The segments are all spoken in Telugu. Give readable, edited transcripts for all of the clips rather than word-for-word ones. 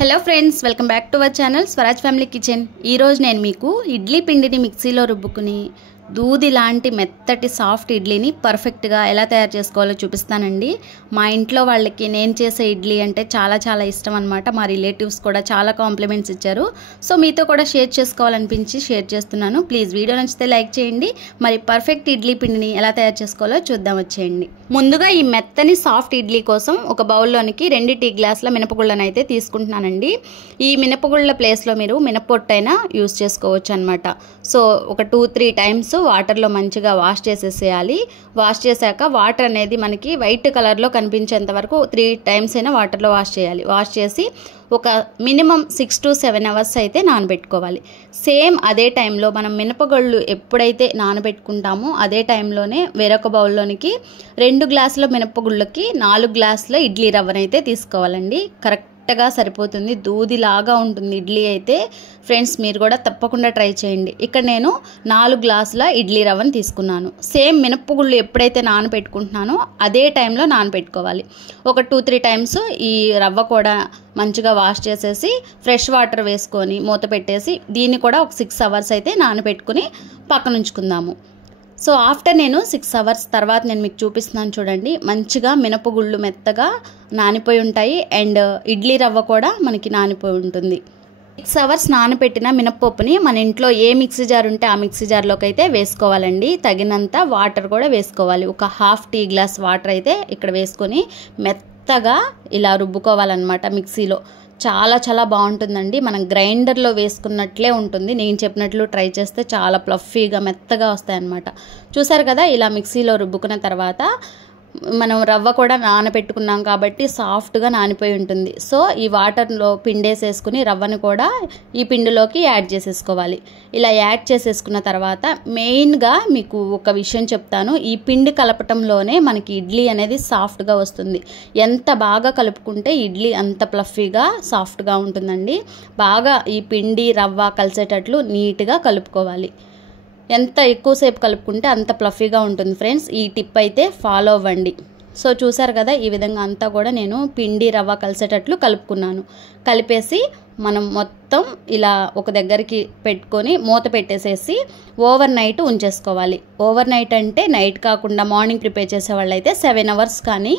Hello friends, welcome back to our channel Swaraj family kitchen. ఈరోజు నేను మీకు ఇడ్లీ పిండిని మిక్సీలో రుబ్బుకుని దూది లాంటి మెత్తటి సాఫ్ట్ ఇడ్లీని పర్ఫెక్ట్గా ఎలా తయారు చేసుకోవాలో చూపిస్తానండి. మా ఇంట్లో వాళ్ళకి నేను చేసే ఇడ్లీ అంటే చాలా చాలా ఇష్టం అనమాట. మా రిలేటివ్స్ కూడా చాలా కాంప్లిమెంట్స్ ఇచ్చారు. సో మీతో కూడా షేర్ చేసుకోవాలనిపించి షేర్ చేస్తున్నాను. ప్లీజ్ వీడియో నచ్చితే లైక్ చేయండి. మరి పర్ఫెక్ట్ ఇడ్లీ పిండిని ఎలా తయారు చేసుకోవాలో చూద్దాం వచ్చేయండి. ముందుగా ఈ మెత్తని సాఫ్ట్ ఇడ్లీ కోసం ఒక బౌల్లోనికి 2 టీ గ్లాసుల మినపగుళ్ళను అయితే తీసుకుంటున్నానండి. ఈ మినపగుళ్ళ ప్లేస్లో మీరు మినపొట్టైనా యూస్ చేసుకోవచ్చు అనమాట. సో ఒక 2-3 టైమ్స్ వాటర్లో మంచిగా వాష్ చేసేసేయాలి. వాష్ చేశాక వాటర్ అనేది మనకి వైట్ కలర్లో కనిపించేంత వరకు 3 టైమ్స్ అయినా వాటర్లో వాష్ చేయాలి. వాష్ చేసి ఒక మినిమం 6 to 7 అవర్స్ అయితే నానబెట్టుకోవాలి. సేమ్ అదే టైంలో మనం మినపగుళ్ళు ఎప్పుడైతే నానబెట్టుకుంటామో అదే టైంలోనే వేరొక బౌల్లోనికి 2 గ్లాసుల మినపగుళ్ళకి 4 గ్లాసుల ఇడ్లీ రవ్వనైతే తీసుకోవాలండి. కరెక్ట్గా సరిపోతుంది. దూదిలాగా ఉంటుంది ఇడ్లీ అయితే. ఫ్రెండ్స్, మీరు కూడా తప్పకుండా ట్రై చేయండి. ఇక్కడ నేను 4 గ్లాసుల ఇడ్లీ రవ్వను తీసుకున్నాను. సేమ్ మినపగుళ్ళు ఎప్పుడైతే నానబెట్టుకుంటున్నానో అదే టైంలో నానబెట్టుకోవాలి. ఒక 2-3 టైమ్స్ ఈ రవ్వ కూడా మంచిగా వాష్ చేసేసి ఫ్రెష్ వాటర్ వేసుకొని మూత పెట్టేసి దీన్ని కూడా ఒక 6 అవర్స్ అయితే నానబెట్టుకుని పక్కన ఉంచుకుందాము. సో ఆఫ్టర్ నేను 6 అవర్స్ తర్వాత నేను మీకు చూపిస్తున్నాను చూడండి. మంచిగా మినపగుళ్ళు మెత్తగా నానిపోయి ఉంటాయి అండ్ ఇడ్లీ రవ్వ కూడా మనకి నానిపోయి ఉంటుంది. 6 అవర్స్ నానబెట్టిన మినపప్పుని మన ఇంట్లో ఏ మిక్సీ జార్ ఉంటే ఆ మిక్సీ జార్లోకి అయితే వేసుకోవాలండి. తగినంత వాటర్ కూడా వేసుకోవాలి. ఒక 1/2 టీ గ్లాస్ వాటర్ అయితే ఇక్కడ వేసుకొని మెత్తగా ఇలా రుబ్బుకోవాలన్నమాట మిక్సీలో. చాలా చాలా బాగుంటుందండి. మనం గ్రైండర్లో వేసుకున్నట్లే ఉంటుంది. నేను చెప్పినట్లు ట్రై చేస్తే చాలా ప్లఫీగా మెత్తగా వస్తాయన్నమాట. చూసారు కదా, ఇలా మిక్సీలో రుబ్బుకున్న తర్వాత మనం రవ్వ కూడా నానబెట్టుకున్నాం కాబట్టి సాఫ్ట్గా నానిపోయి ఉంటుంది. సో ఈ వాటర్లో పిండేసేసుకుని రవ్వను కూడా ఈ పిండిలోకి యాడ్ చేసేసుకోవాలి. ఇలా యాడ్ చేసేసుకున్న తర్వాత మెయిన్గా మీకు ఒక విషయం చెప్తాను. ఈ పిండి కలపటంలోనే మనకి ఇడ్లీ అనేది సాఫ్ట్గా వస్తుంది. ఎంత బాగా కలుపుకుంటే ఇడ్లీ అంత ప్లఫీగా సాఫ్ట్గా ఉంటుందండి. బాగా ఈ పిండి రవ్వ కలిసేటట్లు నీట్గా కలుపుకోవాలి. ఎంత ఎక్కువసేపు కలుపుకుంటే అంత ప్లఫీగా ఉంటుంది ఫ్రెండ్స్. ఈ టిప్ అయితే ఫాలో అవ్వండి. సో చూసారు కదా, ఈ విధంగా అంతా కూడా నేను పిండి రవ్వ కలిసేటట్లు కలుపుకున్నాను. కలిపేసి మనం మొత్తం ఇలా ఒక దగ్గరికి పెట్టుకొని మూత పెట్టేసేసి ఓవర్ నైట్ ఉంచేసుకోవాలి. ఓవర్ నైట్ అంటే నైట్ కాకుండా మార్నింగ్ ప్రిపేర్ చేసే వాళ్ళైతే 7 అవర్స్ కానీ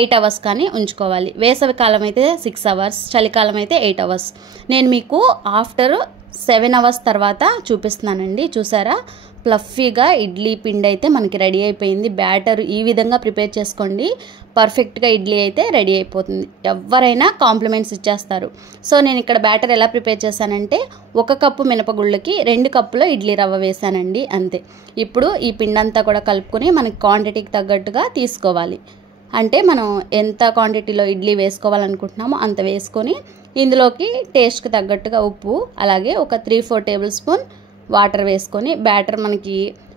8 అవర్స్ కానీ ఉంచుకోవాలి. వేసవి కాలం అయితే 6 అవర్స్, చలికాలం అయితే 8 అవర్స్. నేను మీకు ఆఫ్టర్ 7 అవర్స్ తర్వాత చూపిస్తున్నానండి. చూసారా, ప్లఫీగా ఇడ్లీ పిండి అయితే మనకి రెడీ అయిపోయింది. బ్యాటర్ ఈ విధంగా ప్రిపేర్ చేసుకోండి. పర్ఫెక్ట్గా ఇడ్లీ అయితే రెడీ అయిపోతుంది. ఎవరైనా కాంప్లిమెంట్స్ ఇచ్చేస్తారు. సో నేను ఇక్కడ బ్యాటర్ ఎలా ప్రిపేర్ చేశానంటే 1 కప్పు మినపగుళ్ళకి 2 కప్పుల ఇడ్లీ రవ్వ వేసానండి, అంతే. ఇప్పుడు ఈ పిండి అంతా కూడా కలుపుకొని మనకి క్వాంటిటీకి తగ్గట్టుగా తీసుకోవాలి. అంటే మనం ఎంత క్వాంటిటీలో ఇడ్లీ వేసుకోవాలనుకుంటున్నామో అంత వేసుకొని ఇందులోకి టేస్ట్కి తగ్గట్టుగా ఉప్పు, అలాగే ఒక 3-4 టేబుల్ స్పూన్ వాటర్ వేసుకొని బ్యాటర్ మనకి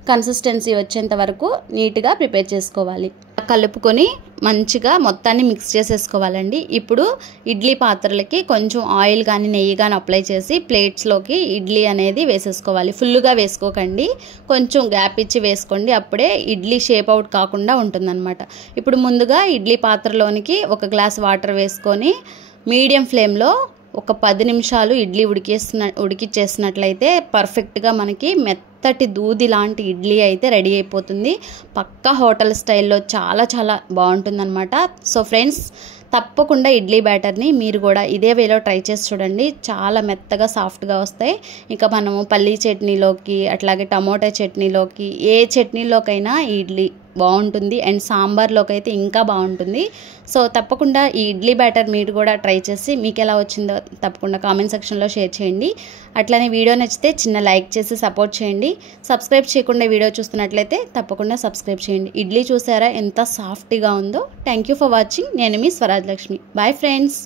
కన్సిస్టెన్సీ వచ్చేంత వరకు నీట్గా ప్రిపేర్ చేసుకోవాలి. కలుపుకొని మంచిగా మొత్తాన్ని మిక్స్ చేసేసుకోవాలండి. ఇప్పుడు ఇడ్లీ పాత్రలకి కొంచెం ఆయిల్ కానీ నెయ్యి కానీ అప్లై చేసి ప్లేట్స్లోకి ఇడ్లీ అనేది వేసేసుకోవాలి. ఫుల్గా వేసుకోకండి, కొంచెం గ్యాప్ ఇచ్చి వేసుకోండి. అప్పుడే ఇడ్లీ షేప్ అవుట్ కాకుండా ఉంటుందన్నమాట. ఇప్పుడు ముందుగా ఇడ్లీ పాత్రలోనికి 1 గ్లాస్ వాటర్ వేసుకొని మీడియం ఫ్లేమ్లో ఒక 10 నిమిషాలు ఇడ్లీ ఉడికిచ్చేసినట్లయితే పర్ఫెక్ట్గా మనకి మెత్తటి దూది లాంటి ఇడ్లీ అయితే రెడీ అయిపోతుంది. పక్కా హోటల్ స్టైల్లో చాలా చాలా బాగుంటుందన్నమాట. సో ఫ్రెండ్స్, తప్పకుండా ఇడ్లీ బ్యాటర్ని మీరు కూడా ఇదే వేలో ట్రై చేసి చూడండి. చాలా మెత్తగా సాఫ్ట్గా వస్తాయి. ఇంకా మనము పల్లీ చట్నీలోకి, అట్లాగే టమోటా చట్నీలోకి, ఏ చట్నీలోకైనా ఇడ్లీ బాగుంటుంది అండ్ సాంబార్లోకి అయితే ఇంకా బాగుంటుంది. సో తప్పకుండా ఈ ఇడ్లీ బ్యాటర్ మీరు కూడా ట్రై చేసి మీకు ఎలా వచ్చిందో తప్పకుండా కామెంట్ సెక్షన్లో షేర్ చేయండి. అట్లానే వీడియో నచ్చితే చిన్న లైక్ చేసి సపోర్ట్ చేయండి. సబ్స్క్రైబ్ చేయకుండా వీడియో చూస్తున్నట్లయితే తప్పకుండా సబ్స్క్రైబ్ చేయండి. ఇడ్లీ చూసారా ఎంత సాఫ్ట్గా ఉందో. Thank you for watching. నేను మీ స్వరాజ్ లక్ష్మి. Bye friends.